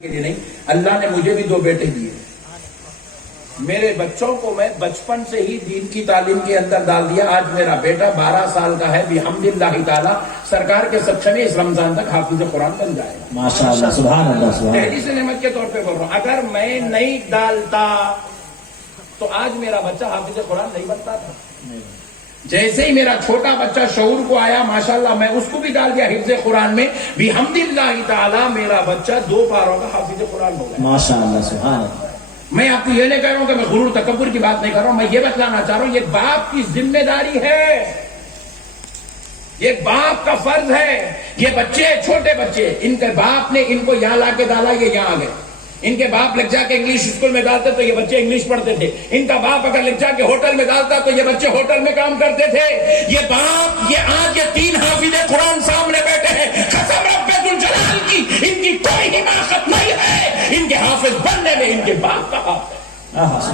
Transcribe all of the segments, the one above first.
کے لیے نہیں، اللہ نے مجھے بھی 2 بیٹے دیے۔ میرے بچوں کو میں بچپن سے ہی دین کی تعلیم کے اندر ڈال دیا۔ آج میرا بیٹا 12 سال کا ہے، بحمد اللہ تعالی سرکار کے سچے میں اس رمضان تک حافظ قرآن بن جائے گا۔ ماشاءاللہ، سبحان اللہ، سبحان اللہ۔ دہلی سے نعمت کے طور پہ بول رہا ہوں، اگر میں نہیں ڈالتا تو آج میرا بچہ حافظ قرآن نہیں بنتا تھا۔ جیسے ہی میرا چھوٹا بچہ شعور کو آیا، ماشاءاللہ میں اس کو بھی ڈال دیا حفظ قرآن میں، بحمد اللہ تعالی میرا بچہ 2 پاروں کا حافظ قرآن ہو گیا۔ ماشاءاللہ، سبحان اللہ۔ میں آپ کو یہ نہیں کہہ رہا ہوں کہ میں غرور تکبر کی بات نہیں کر رہا ہوں، میں یہ بتلانا چاہ رہا ہوں یہ باپ کی ذمہ داری ہے، یہ باپ کا فرض ہے۔ یہ بچے چھوٹے بچے، ان کے باپ نے ان کو یہاں لا کے ڈالا، یہ یہاں آ گئے۔ ان کے باپ لگ جا کے انگلش اسکول میں ڈالتے تو یہ بچے انگلش پڑھتے تھے۔ ان کا باپ اگر لگ جا کے ہوٹل میں ڈالتا تو یہ بچے ہوٹل میں کام کرتے تھے۔ یہ باپ، یہ آج یہ 3 حافظ قرآن سامنے بیٹھے ہیں، قسم رب ذوالجلال کی ان کی کوئی حماقت نہیں ہے، ان کے حافظ بننے میں ان کے باپ کا ہاتھ ہے،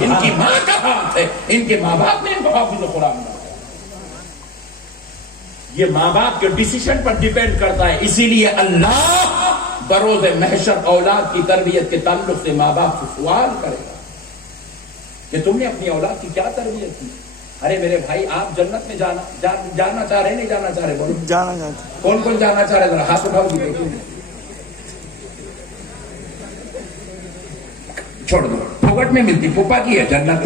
ان کی ماں کا ہاتھ ہے، ان کے ماں باپ نے ان کو حافظ قرآن بنایا۔ یہ ماں باپ کے ڈیسیشن پر ڈیپینڈ کرتا ہے، اسی لیے اللہ بروز محشر اولاد کی تربیت کے تعلق سے ماں باپ سے سوال کرے گا کہ تم نے اپنی اولاد کی کیا تربیت کی۔ ارے میرے بھائی، آپ جنت میں جانا چاہ رہے نہیں جانا چاہ رہے؟ بولو جانا چاہتے۔ کون کون جانا چاہ رہے؟ ذرا ہاتھ اٹھاؤ گی، چھوڑ دو، پھوکٹ میں ملتی، پھوپا کی ہے جنت۔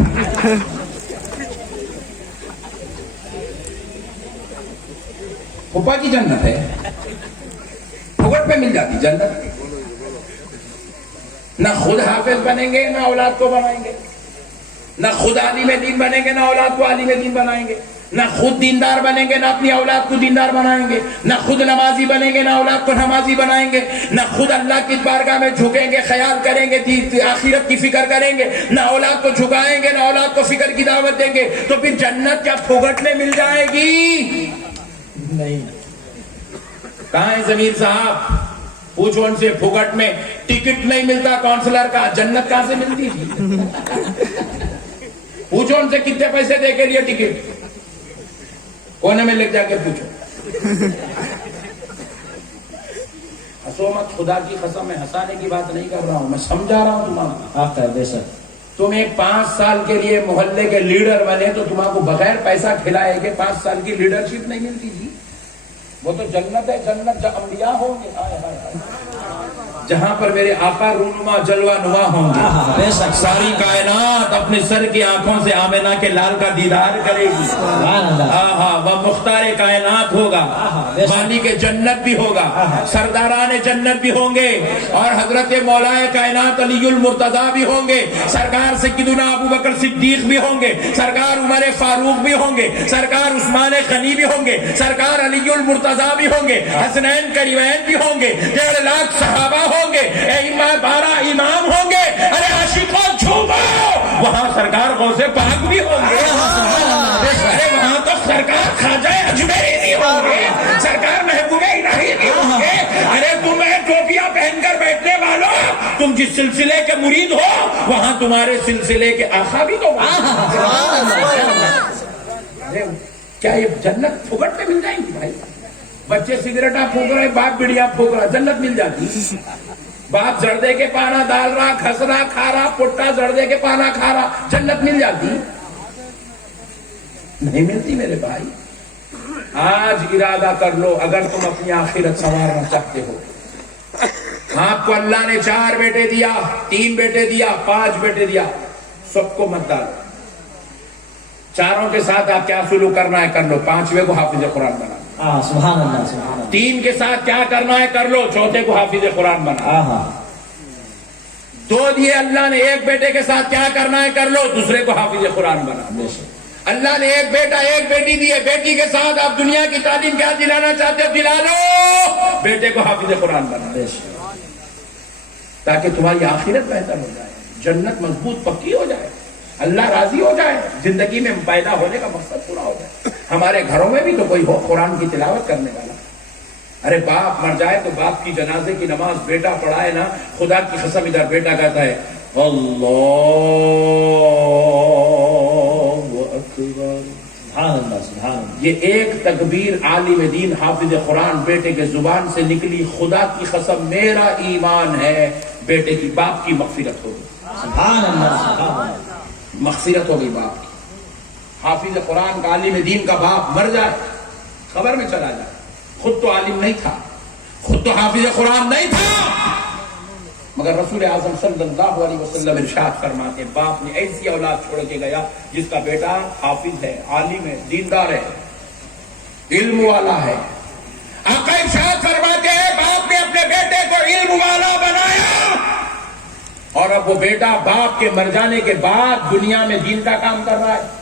پھوپا کی جنت ہے، پھوکٹ پہ مل جاتی جنت۔ نہ خود حافظ بنیں گے، نہ اولاد کو بنائیں گے، نہ خود عالم دین بنیں گے، نہ اولاد کو عالم دین بنائیں گے، نہ خود دیندار بنیں گے، نہ اپنی اولاد کو دیندار بنائیں گے، نہ خود نمازی بنیں گے، نہ اولاد کو نمازی بنائیں گے، نہ خود اللہ کی بارگاہ میں جھکیں گے، خیال کریں گے، آخرت کی فکر کریں گے، نہ اولاد کو جھکائیں گے، نہ اولاد کو فکر کی دعوت دیں گے، تو پھر جنت کیا پھوکٹ میں مل جائے گی؟ نہیں۔ کہاں ہے ضمیر صاحب؟ پوچھو ان سے، پھوکٹ میں ٹکٹ نہیں ملتا کونسلر کا، جنت کہاں سے ملتی تھی؟ پوچھو ان سے کتنے پیسے دے کے لیے ٹکٹ، کونے میں لے جا کے پوچھو۔ ہنسو مت، خدا کی قسم، میں ہنسانے کی بات نہیں کر رہا ہوں، میں سمجھا رہا ہوں تمہارا۔ آپ کا بے شک۔ تم ایک 5 سال کے لیے محلے کے لیڈر بنے تو تمہارے کو بغیر پیسہ کھلائے کہ 5 سال کی لیڈرشپ نہیں ملتی جی۔ وہ تو جنت ہے، جنت جہاں انبیاء ہوں گے، جہاں پر میرے آقا رونما جلوہ نما ہوں گے، ساری کائنات اپنے سر کی آنکھوں سے آمنہ کے لال کا دیدار کرے گی۔ وہ مختار کائنات ہوگا، مالک جنت بھی ہوگا، سرداران جنت بھی ہوں گے، اور حضرت مولا کائنات علی المرتضیٰ بھی ہوں گے، سرکار سیدنا ابوبکر صدیق بھی ہوں گے، سرکار عمر فاروق بھی ہوں گے، سرکار عثمان غنی بھی ہوں گے، سرکار علی المرتضیٰ بھی ہوں گے، حسنین کریمین بھی ہوں گے، 1.5 لاکھ صحابہ ہوں گے، 12 امام ہوں گے۔ ارے عاشقوں جھومو، وہاں سرکار غوث پاک بھی ہوں گے، ارے وہاں تو سرکار خواجہ اجمیری بھی ہوں گے، سرکار محبوب الہی بھی ہوں گے۔ ارے تمہیں ٹوپیاں پہن کر بیٹھنے والوں، تم جس سلسلے کے مرید ہو وہاں تمہارے سلسلے کے آقا بھی تو۔ کیا یہ جنت پھوکٹ میں مل جائیں گی بھائی؟ بچے سگریٹاں پھونک رہے، باپ بیڑیاں پھونک رہا، جنت مل جاتی؟ باپ زردے کے پانا ڈال رہا، کھس رہا، کھا رہا، پٹا زردے کے پانا کھا رہا، جنت مل جاتی؟ نہیں ملتی میرے بھائی۔ آج ارادہ کر لو، اگر تم اپنی آخرت سنوارنا چاہتے ہو، آپ کو اللہ نے 4 بیٹے دیا، 3 بیٹے دیا، 5 بیٹے دیا، سب کو مت ڈالو۔ 4 کے ساتھ آپ کیا سلوک کرنا ہے کر لو، 5ویں کو حافظ قرآن بنا۔ سبحان اللہ، سبحان اللہ۔ 3 کے ساتھ کیا کرنا ہے کر لو، 4تھے کو حافظ قرآن بنا۔ 2 دیے اللہ نے، 1 بیٹے کے ساتھ کیا کرنا ہے کر لو، دوسرے کو حافظ قرآن بنا۔ اللہ نے 1 بیٹا 1 بیٹی دی ہے، بیٹی کے ساتھ آپ دنیا کی تعلیم کیا دلانا چاہتے ہو دلا لو، بیٹے کو حافظ قرآن بنا، تاکہ تمہاری آخرت بہتر ہو جائے، جنت مضبوط پکی ہو جائے، اللہ راضی ہو جائے، زندگی میں پیدا ہونے کا مقصد پورا ہو جائے۔ ہمارے گھروں میں بھی تو کوئی ہو قرآن کی تلاوت کرنے والا۔ ارے باپ مر جائے تو باپ کی جنازے کی نماز بیٹا پڑھائے نا، خدا کی قسم ادھر بیٹا کہتا ہے اللہ اکبر، سبحان اللہ، سبحان اللہ۔ یہ ایک تکبیر عالم دین حافظ قرآن بیٹے کے زبان سے نکلی، خدا کی قسم میرا ایمان ہے بیٹے کی باپ کی مغفرت ہوگی، سبحان اللہ سبحان اللہ مغفرت ہوگی باپ کی. حافظ قرآن کا عالم دین کا باپ مر جائے، خبر میں چلا جائے، خود تو عالم نہیں تھا، خود تو حافظ قرآن نہیں تھا، مگر رسول اعظم صلی اللہ علیہ وسلم ارشاد فرماتے باپ نے ایسی اولاد چھوڑ کے گیا جس کا بیٹا حافظ ہے، عالم ہے، دیندار ہے، علم والا ہے. آقا ارشاد فرماتے ہیں باپ نے اپنے بیٹے کو علم والا بنایا، اور اب وہ بیٹا باپ کے مر جانے کے بعد دنیا میں دین کا کام کر رہا ہے.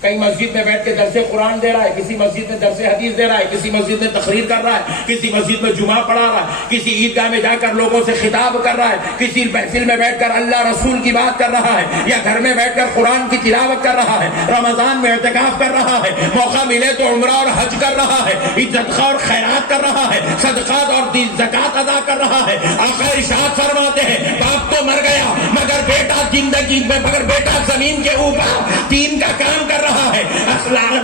کئی مسجد میں بیٹھ کے درس قرآن دے رہا ہے، کسی مسجد میں درس حدیث دے رہا ہے، کسی مسجد میں تقریر کر رہا ہے، کسی مسجد میں جمعہ پڑھا رہا ہے، کسی عیدگاہ میں جا کر لوگوں سے خطاب کر رہا ہے، کسی محفل میں بیٹھ کر اللہ رسول کی بات کر رہا ہے، یا گھر میں بیٹھ کر قرآن کی تلاوت کر رہا ہے، رمضان میں اعتکاف کر رہا ہے، موقع ملے تو عمرہ اور حج کر رہا ہے، عزت خواہ اور خیرات کر رہا ہے، صدقات اور زکات ادا کر رہا ہے. آقا ارشاد فرماتے ہیں باپ تو مر گیا مگر بیٹا زندگی میں، مگر بیٹا زمین کے اوپر دین کا کام کر رہا ہے،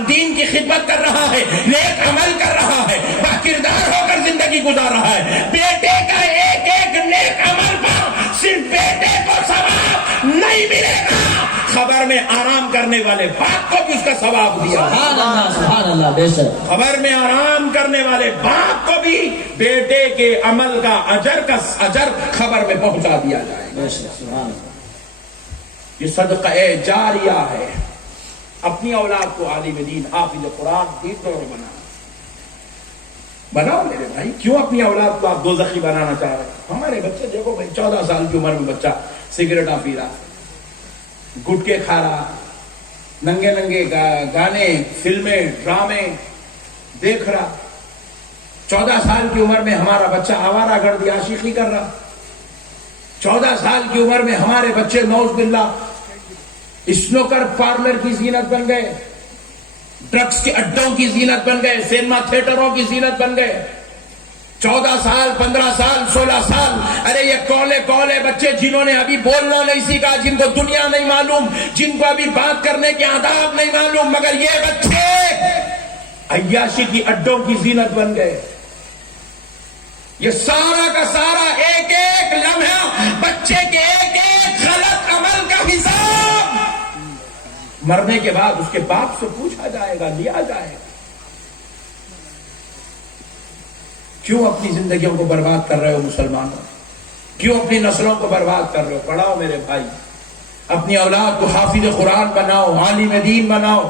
دین کی خدمت کر رہا ہے، نیک عمل کر رہا ہے، باکردار ہو کر زندگی گزار رہا ہے. بیٹے کا ایک ایک نیک عمل پر صرف بیٹے کو ثواب نہیں ملے گا، خبر میں آرام کرنے والے باپ کو بھی اس کا ثواب دیا. سبحان اللہ بے شک. خبر میں آرام کرنے والے باپ کو بھی بیٹے کے عمل کا اجر خبر میں پہنچا دیا جائے گا. بے شک سبحان اللہ. یہ صدقہ جاریہ ہے. اپنی اولاد کو عالم دین حافظ قرآن دیندار بناؤ میرے بھائی. کیوں اپنی اولاد کو آپ دوزخی بنانا چاہ رہے ہیں؟ ہمارے بچے دیکھو بھائی، 14 سال کی عمر میں بچہ سگریٹاں پی رہا، گٹکے کھا رہا، ننگے ننگے گانے، فلمیں، ڈرامے دیکھ رہا. 14 سال کی عمر میں ہمارا بچہ آوارہ گردی عاشقی کر رہا. 14 سال کی عمر میں ہمارے بچے نعوذ باللہ اسنوکر پارلر کی زینت بن گئے، ڈرگس کے اڈوں کی زینت بن گئے، سینما تھیٹروں کی زینت بن گئے. 14 سال 15 سال 16 سال، ارے یہ کولے بچے جنہوں نے ابھی بولنا نہیں سیکھا، جن کو دنیا نہیں معلوم، جن کو ابھی بات کرنے کے آداب نہیں معلوم، مگر یہ بچے عیاشی کی اڈوں کی زینت بن گئے. یہ سارا کا سارا ایک ایک لمحہ بچے کے ایک ایک غلط عمل کا حساب مرنے کے بعد اس کے باپ سے پوچھا جائے گا، لیا جائے گا. کیوں اپنی زندگیوں کو برباد کر رہے ہو مسلمانوں؟ کیوں اپنی نسلوں کو برباد کر رہے ہو؟ پڑھاؤ میرے بھائی، اپنی اولاد کو حافظ قرآن بناؤ، عالم دین بناؤ.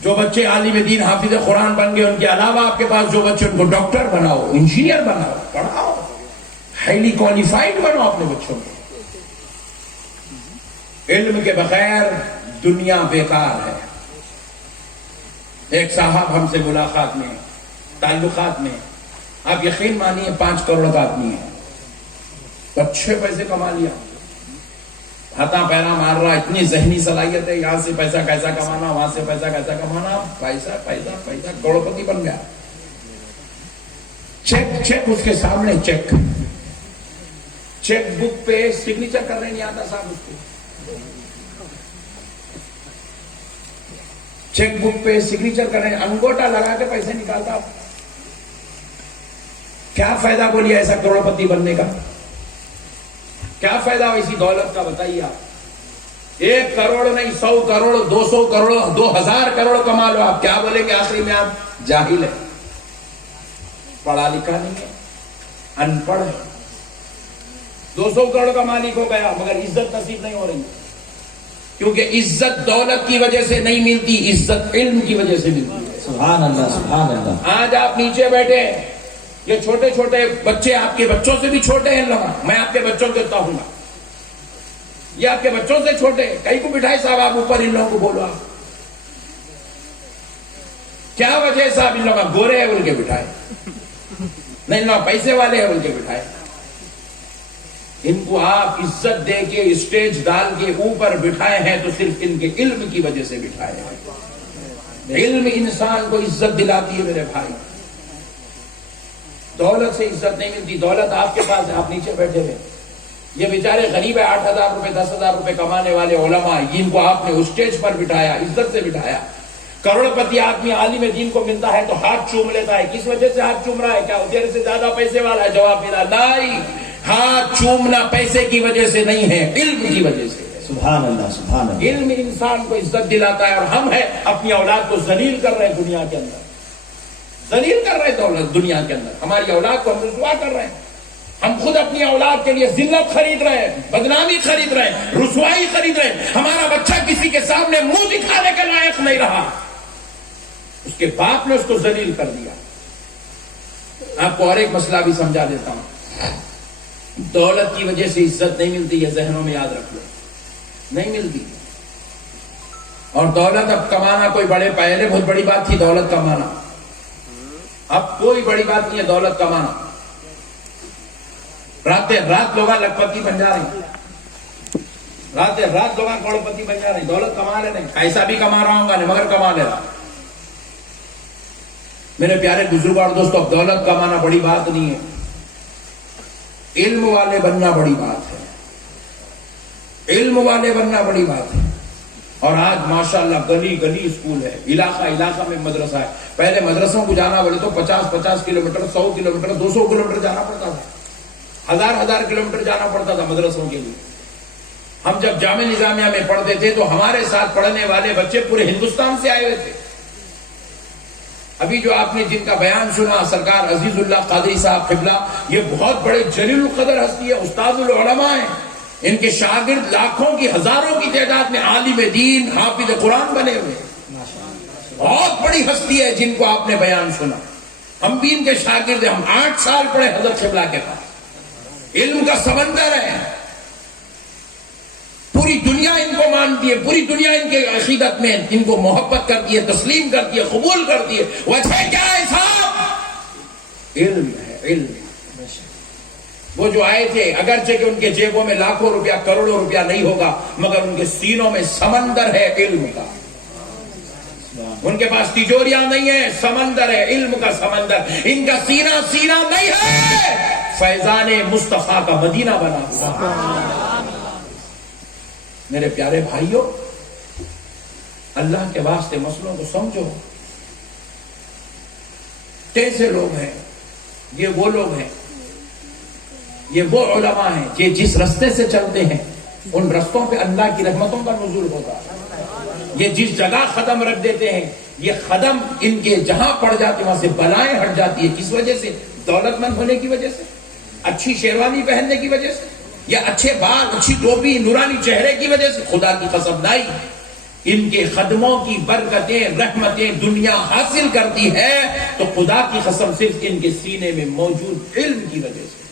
جو بچے عالم دین حافظ قرآن بن گئے، ان کے علاوہ آپ کے پاس جو بچے، ان کو ڈاکٹر بناؤ، انجینئر بناؤ، پڑھاؤ، ہائیلی کوالیفائڈ بناؤ اپنے بچوں کو. علم کے بغیر دنیا بیکار ہے. ایک صاحب ہم سے ملاقات میں، تعلقات میں، آپ یقین مانیے 5 کروڑ کا آدمی ہے، اچھے پیسے کما لیا، ہاتھاں پیرا مار رہا، اتنی ذہنی صلاحیت ہے، یہاں سے پیسہ کیسا کمانا، وہاں سے پیسہ کیسا کمانا، پیسہ پیسہ پیسہ، کروڑپتی بن گیا. چیک اس کے سامنے، چیک بک پہ سگنیچر کرنے نہیں آتا صاحب اس کو. چیک بک پہ سگنیچر کرنے، انگوٹا لگا کے پیسے نکالتا. کیا فائدہ بولیے ایسا کروڑپتی بننے کا؟ کیا فائدہ ہو اسی دولت کا؟ بتائیے آپ. 1 کروڑ نہیں، 100 کروڑ، 200 کروڑ، 2000 کروڑ کما لو، آپ کیا بولیں گے آخری میں؟ آپ جاہل ہے، پڑھا لکھا نہیں ہے، ان پڑھ ہے. 200 کروڑ کا مالک ہو گیا مگر عزت نصیب نہیں ہو رہی، کیونکہ عزت دولت کی وجہ سے نہیں ملتی، عزت علم کی وجہ سے ملتی ہے. سبحان اللہ سبحان اللہ. آج آپ نیچے بیٹھے ہیں، یہ چھوٹے چھوٹے بچے آپ کے بچوں سے بھی چھوٹے ہیں. میں آپ کے بچوں کو کہتا ہوں گا، یہ آپ کے بچوں سے چھوٹے ہیں. کئی کو بٹھائے صاحب آپ اوپر، ان لوگوں کو بولو آپ کیا وجہ ہے صاحب؟ ان لوگ گورے ہیں بول کے بٹھائے، نہیں ان لوگ پیسے والے ہیں بول کے بٹھائے. ان کو آپ عزت دے کے اسٹیج ڈال کے اوپر بٹھائے ہیں تو صرف ان کے علم کی وجہ سے بٹھائے ہیں. علم انسان کو عزت دلاتی ہے میرے بھائی. دولت سے عزت نہیں ملتی. دولت آپ کے پاس ہے، آپ نیچے بیٹھے ہوئے، یہ بیچارے غریب ہے، 8,000 روپے 10,000 روپے کمانے والے علماء، جن کو آپ نے اسٹیج پر بٹھایا، عزت سے بٹھایا. کروڑپتی آدمی عالم دین کو ملتا ہے تو ہاتھ چوم لیتا ہے. کس وجہ سے ہاتھ چوم رہا ہے؟ کیا تیرے سے زیادہ پیسے والا ہے؟ جواب ملا نہیں، ہاتھ چومنا پیسے کی وجہ سے نہیں ہے، علم کی وجہ سے ہے۔ سبحان اللہ سبحان اللہ علم انسان کو عزت دلاتا ہے، اور ہم ہیں اپنی اولاد کو ذلیل کر رہے ہیں دنیا کے اندر، ذلیل کر رہے ہیں دنیا کے اندر، ہماری اولاد کو ہم رسوا کر رہے ہیں، ہم خود اپنی اولاد کے لیے ذلت خرید رہے ہیں، بدنامی خرید رہے ہیں، رسوائی خرید رہے ہیں۔ ہمارا بچہ کسی کے سامنے منہ دکھانے کے لائق نہیں رہا، اس کے باپ نے اس کو ذلیل کر دیا۔ آپ کو اور ایک مسئلہ بھی سمجھا دیتا ہوں، دولت کی وجہ سے عزت نہیں ملتی، یہ ذہنوں میں یاد رکھ لو، نہیں ملتی۔ اور دولت اب کمانا کوئی پہلے بہت بڑی بات تھی دولت کمانا، اب کوئی بڑی بات نہیں ہے دولت کمانا۔ رات لوگ لکھپتی بن جا رہے ہیں، رات لوگ کروڑپتی بن جا رہے ہیں، دولت کما رہے نہیں، ایسا بھی کما رہا ہوں گا نہیں مگر کما لے رہا۔ میرے پیارے بزرگ اور دوستو، اب دولت کمانا بڑی بات نہیں ہے، علم والے بننا بڑی بات ہے، علم والے بننا بڑی بات ہے۔ اور آج ماشاءاللہ گلی گلی اسکول ہے، علاقہ میں مدرسہ ہے۔ پہلے مدرسوں کو جانا بولے تو 50 کلومیٹر، 100 کلومیٹر، 200 کلومیٹر جانا پڑتا تھا، ہزار کلومیٹر جانا پڑتا تھا مدرسوں کے لیے۔ ہم جب جامع نظامیہ میں پڑھتے تھے تو ہمارے ساتھ پڑھنے والے بچے پورے ہندوستان سے آئے ہوئے تھے۔ ابھی جو آپ نے جن کا بیان سنا، سرکار عزیز اللہ قادری صاحب قبلہ، یہ بہت بڑے جلیل القدر ہستی ہے، استاد العلماء ہیں، ان کے شاگرد لاکھوں کی ہزاروں کی تعداد میں عالم دین حافظ قرآن بنے ہوئے ہیں، بہت بڑی ہستی ہے جن کو آپ نے بیان سنا۔ ہم بھی ان کے شاگرد ہیں، ہم 8 سال پڑھے حضرت قبلہ کے پاس، علم کا سمندر ہے، پوری دنیا ان کو مانتی ہے، پوری دنیا ان کے عقیدت میں ان کو محبت کرتی ہے، تسلیم کرتی ہے، قبول کرتی ہے۔ وجہ کیا ہے صاحب؟ علم ہے، علم ہے۔ وہ جو آئے تھے، اگرچہ کہ ان کے جیبوں میں لاکھوں روپیہ کروڑوں روپیہ نہیں ہوگا، مگر ان کے سینوں میں سمندر ہے علم کا۔ ان کے پاس تجوریاں نہیں ہے، سمندر ہے، علم کا سمندر۔ ان کا سینہ نہیں ہے، فیضان مصطفیٰ کا مدینہ بنا ہوا۔ میرے پیارے بھائیوں، اللہ کے واسطے مسئلوں کو سمجھو۔ کیسے لوگ ہیں یہ؟ وہ لوگ ہیں، یہ وہ علماء ہیں کہ جس رستے سے چلتے ہیں ان رستوں پہ اللہ کی رحمتوں کا نزول ہوتا ہے۔ یہ جس جگہ قدم رکھ دیتے ہیں، یہ قدم ان کے جہاں پڑ جاتے ہیں وہاں سے بلائیں ہٹ جاتی ہے۔ کس وجہ سے؟ دولت مند ہونے کی وجہ سے، اچھی شیروانی پہننے کی وجہ سے، یا اچھے بال، اچھی ٹوپی، نورانی چہرے کی وجہ سے۔ خدا کی قسم نہیں، ان کے قدموں کی برکتیں، رحمتیں دنیا حاصل کرتی ہے تو خدا کی قسم صرف ان کے سینے میں موجود علم کی وجہ سے۔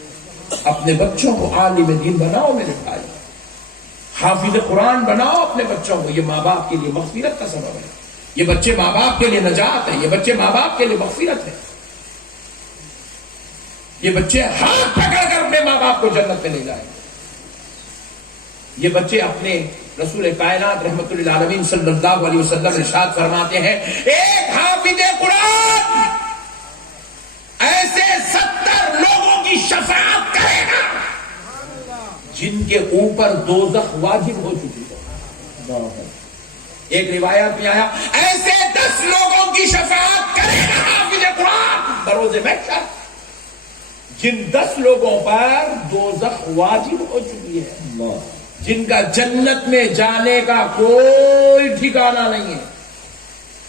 اپنے بچوں کو عالم دین بناؤ میرے بھائی، حافظ قرآن بناؤ اپنے بچوں کو۔ یہ ماں باپ کے لیے مغفرت کا سبب ہے، یہ بچے ماں باپ کے لیے نجات ہے، یہ بچے ماں باپ کے لیے مغفرت ہے۔ یہ بچے ہاتھ پکڑ کر اپنے ماں باپ کو جنت میں لے جائیں۔ یہ بچے اپنے رسول کائنات رحمت للعالمین صلی اللہ علیہ وسلم ارشاد فرماتے ہیں، ایک حافظ قرآن ایسے 70 لوگوں کی شفاعت کرے گا جن کے اوپر دوزخ واجب ہو چکی ہے۔ ایک روایت میں آیا، ایسے 10 لوگوں کی شفاعت کرے گا حافظ قرآن بروز محشر، جن 10 لوگوں پر دوزخ واجب ہو چکی ہے، جن کا جنت میں جانے کا کوئی ٹھکانہ نہیں ہے،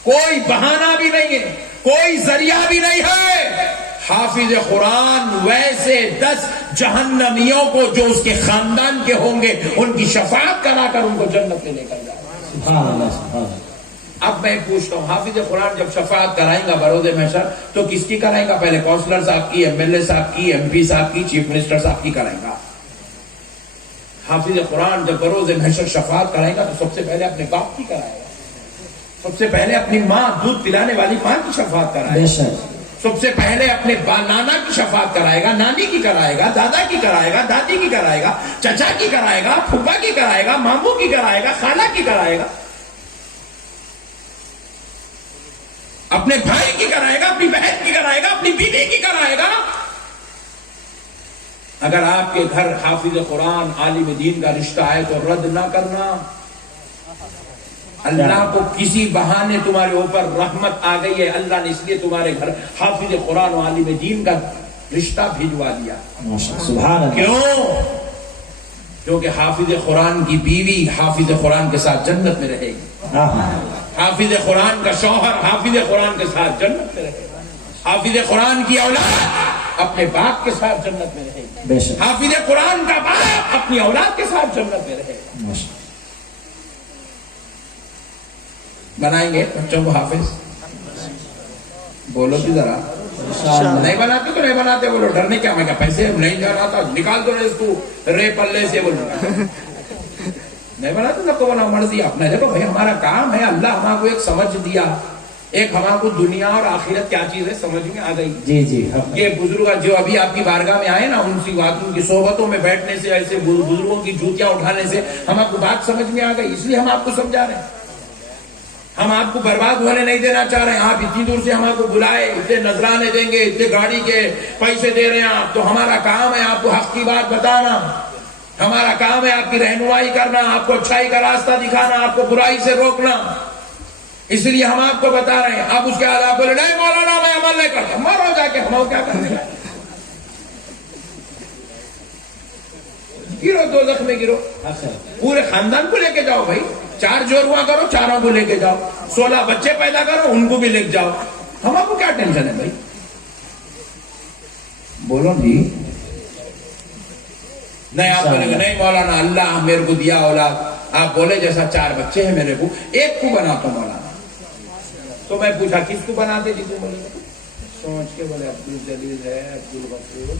کوئی بہانہ بھی نہیں ہے، کوئی ذریعہ بھی نہیں ہے۔ حافظ قرآن ویسے 10 جہنمیوں کو جو اس کے خاندان کے ہوں گے ان کی شفاعت کرا کر ان کو جنت میں لے کر جائے۔ سبحان اللہ سبحان اللہ۔ اب میں پوچھتا ہوں، حافظ قرآن جب شفاعت کرائیں گا بروز محشر تو کس کی کرائیں گا؟ پہلے کونسلر صاحب کی، ایم ایل اے صاحب کی، ایم پی صاحب کی، چیف منسٹر صاحب کی کرائیں گا۔ حافظ قرآن جب بروز محشر شفاعت کرائے گا تو سب سے پہلے اپنے باپ کی کرائے گا، سب سے پہلے اپنی ماں، دودھ پلانے والی ماں کی شفاعت کرائے گا، سب سے پہلے اپنے نانا کی شفاعت کرائے گا، نانی کی کرائے گا، دادا کی کرائے گا، دادی کی کرائے گا، چچا کی کرائے گا، پھوپھا کی کرائے گا، ماموں کی کرائے گا، خالہ کی کرائے گا، اپنے بھائی کی کرائے گا، اپنی بہن کی کرائے گا، اپنی بیوی کی کرائے گا۔ اگر آپ کے گھر حافظ قرآن عالم دین کا رشتہ آئے تو رد نہ کرنا۔ اللہ کو کسی بہانے تمہارے اوپر رحمت آ گئی ہے، اللہ نے اس لیے تمہارے گھر حافظ قرآن و عالم دین کا رشتہ بھجوا دیا. سبحان اللہ. کیوں؟ کیونکہ حافظ قرآن کی بیوی حافظ قرآن کے ساتھ جنت میں رہے گی. حافظ قرآن کا شوہر حافظ قرآن کے ساتھ جنت میں رہے گا. حافظ قرآن کی اولاد اپنے باپ کے ساتھ جنت میں رہے گی. حافظ قرآن کا باپ اپنی اولاد کے ساتھ جنت میں رہے گا. بنائیں گے بچوں کو حافظ؟ بولو بھی ذرا. نہیں بناتے تو نہیں بناتے بولو. ڈرنے کیا؟ میں کہا پیسے نہیں جانا نکال دو اس کو رے پلے سے. بولو نہیں بناتے تو کو بنا مرضی اپنا. دیکھو بھائی ہمارا کام ہے. اللہ ہمارا کو ایک سمجھ دیا. ایک ہمارا کو دنیا اور آخرت کیا چیز ہے سمجھ میں آ گئی. جی جی. یہ بزرگ جو ابھی آپ کی بارگاہ میں آئے نا ان سی باتوں کی صحبتوں میں بیٹھنے سے ایسے بزرگوں کی جوتیاں اٹھانے سے ہم آپ کو بات سمجھ میں آ گئی. اس لیے ہم آپ کو سمجھا رہے ہیں. ہم آپ کو برباد ہونے نہیں دینا چاہ رہے ہیں. آپ اتنی دور سے ہم آپ کو بلائے, اتنے نذرانے دیں گے, اتنے گاڑی کے پیسے دے رہے ہیں آپ, تو ہمارا کام ہے آپ کو حق کی بات بتانا. ہمارا کام ہے آپ کی رہنمائی کرنا, آپ کو اچھائی کا راستہ دکھانا, آپ کو برائی سے روکنا. اس لیے ہم آپ کو بتا رہے ہیں. آپ اس کے بعد آپ بولے نہیں مولانا میں عمل نہیں کرتا, مارو جا کے. ہم کیا کرنے گا؟ گرو دوزخ میں گرو. پورے خاندان کو لے کے جاؤ بھائی. 4 جوڑواں کرو, چاروں کو لے کے جاؤ. 16 بچے پیدا کرو, ان کو بھی لے کے جاؤ. ہم آپ کو کیا ٹینشن ہے بھائی؟ بولو جی. نہیں آپ بولے گے نہیں مولانا اللہ میرے کو دیا اولاد. آپ بولے جیسا 4 بچے ہیں میرے کو, ایک کو بناتا مولانا. تو میں پوچھا کس کو بناتے جی؟ تو بولے سوچ کے بولے عبد الجلیل ہے, عبد الغفور,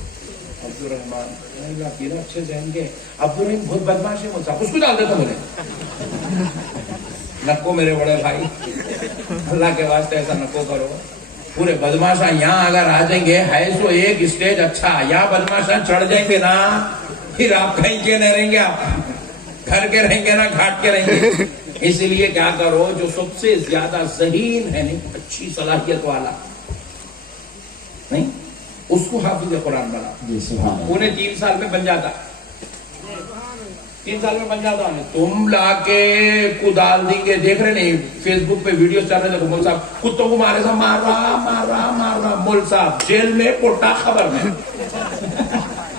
عبد الرحمان. اچھے ذہن کے. عبد الرحیم بہت بدماش ہے, مجھ اس کو ڈال دیتا. بولے نکو میرے بڑے بھائی, اللہ کے واسطے ایسا نکو کرو. پورے بدماشاں یہاں اگر آ جائیں گے ہے سو ایک اسٹیج اچھا. یہاں بدماشاں چڑھ جائیں گے نا, پھر آپ کہیں کے نہیں رہیں گے. آپ گھر کے رہیں گے نا گھاٹ کے رہیں گے. اس لیے کیا کرو, جو سب سے زیادہ ذہین ہے نہیں, اچھی صلاحیت والا نہیں, اس کو حافظ قرآن بنا. انہیں 3 سال میں بن جاتا. 3 سال میں بن جاتا. تم لا کے کو ڈال دیں گے. دیکھ رہے نہیں فیس بک پہ ویڈیو چل رہے تھے, مول صاحب کتوں کو مارے صاحب مار رہا. مول صاحب جیل میں پوٹا خبر میں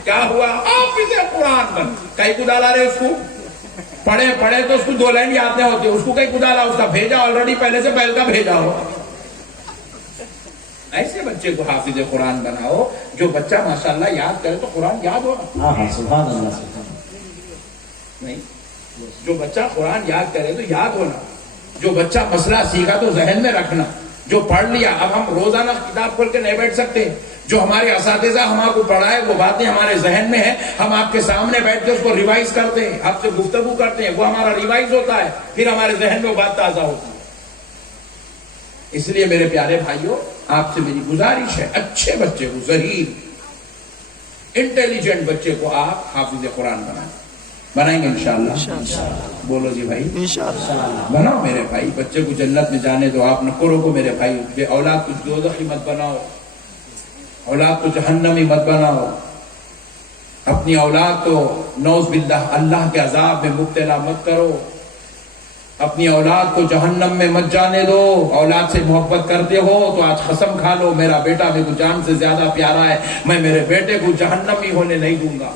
کیا ہوا؟ حافظ قرآن بن. کئی کو ڈالا رہے اس کو, پڑھے تو اس کو 2 لائن یاد نہیں ہوتی. اس کو کئی کو ڈالا, اس کا بھیجا آلریڈی پہلے سے پہل کا بھیجا ہو. ایسے بچے کو حافظ قرآن بناؤ. جو بچہ ماشاءاللہ یاد کرے تو قرآن یاد ہونا. سبحان اللہ. نہیں, جو بچہ قرآن یاد کرے تو یاد ہونا. جو بچہ مسئلہ سیکھا تو ذہن میں رکھنا. جو پڑھ لیا, اب ہم روزانہ کتاب کھول کے نہیں بیٹھ سکتے. جو ہمارے اساتذہ ہمارے کو پڑھائے وہ باتیں ہمارے ذہن میں ہیں. ہم آپ کے سامنے بیٹھ کے اس کو ریوائز کرتے ہیں, آپ سے گفتگو کرتے ہیں, وہ ہمارا ریوائز ہوتا ہے, پھر ہمارے ذہن میں وہ بات تازہ ہوتی ہے. اس لیے میرے پیارے بھائیوں, آپ سے میری گزارش ہے, اچھے بچے کو, ذہین انٹیلیجنٹ بچے کو آپ حافظ قرآن بنائیں گے انشاءاللہ. بولو جی بھائی انشاءاللہ. بناؤ میرے بھائی, بچے کو جنت میں جانے دو. آپ نہ کرو میرے بھائی. اولاد کو دوزخی مت بناؤ, اولاد کو جہنمی مت بناؤ. اپنی اولاد کو نعوذ باللہ اللہ کے عذاب میں مبتلا مت کرو. اپنی اولاد کو جہنم میں مت جانے دو. اولاد سے محبت کرتے ہو تو آج قسم کھا لو, میرا بیٹا میرے کو جان سے زیادہ پیارا ہے, میں میرے بیٹے کو جہنمی ہونے نہیں دوں گا.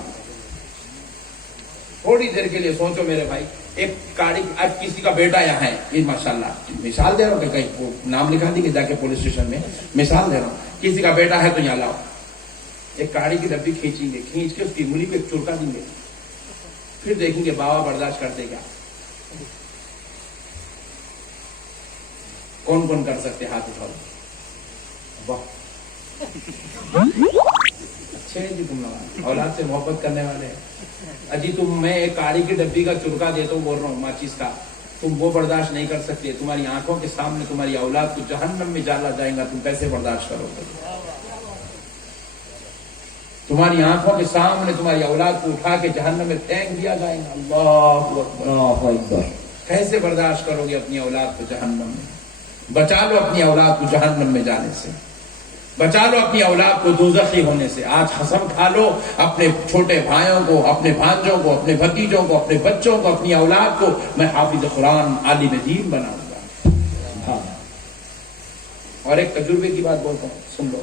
تھوڑی دیر کے لیے سوچو میرے بھائی. ایک گاڑی, آج کسی کا بیٹا یہاں ہے, یہ ماشاءاللہ مثال دے رہا ہوں, کہ کہیں نام لکھا دی کہ جا کے پولیس اسٹیشن میں, مثال دے رہا ہوں. کسی کا بیٹا ہے تو یہاں لاؤ, ایک گاڑی کی ڈبی کھینچیں گے, کھینچ کے اس کی انگلی پہ ایک چرکا دیں گے, پھر دیکھیں گے بابا برداشت کرتے کیا. کون کون کر سکتے ہاتھ اٹھاؤ. واہ اچھے جی, تم لوگ اولاد سے محبت کرنے والے ہیں. اجی تم, میں ایک گاڑی کی ڈبی کا چرکا دیتا ہوں, بول رہا ہوں ماچس کا, تم وہ برداشت نہیں کر سکتے. تمہاری آنکھوں کے سامنے تمہاری اولاد کو جہنم میں ڈالا جائے گا, تم کیسے برداشت کرو گے؟ تمہاری آنکھوں کے سامنے تمہاری اولاد کو اٹھا کے جہنم میں پھینک دیا جائے گا. اللہ اکبر. کیسے برداشت کرو گے اپنی اولاد کو جہنم میں؟ بچا لو اپنی اولاد کو جہنم میں جانے سے, بچا لو اپنی اولاد کو دوزخی ہونے سے. آج قسم کھا لو اپنے چھوٹے بھائیوں کو, اپنے بھانجوں کو, اپنے بھتیجوں کو, اپنے بچوں کو, اپنی اولاد کو میں حافظ قرآن عالم دین بناؤں گا. اور ایک تجربے کی بات بولتا ہوں, سن لو.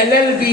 LLB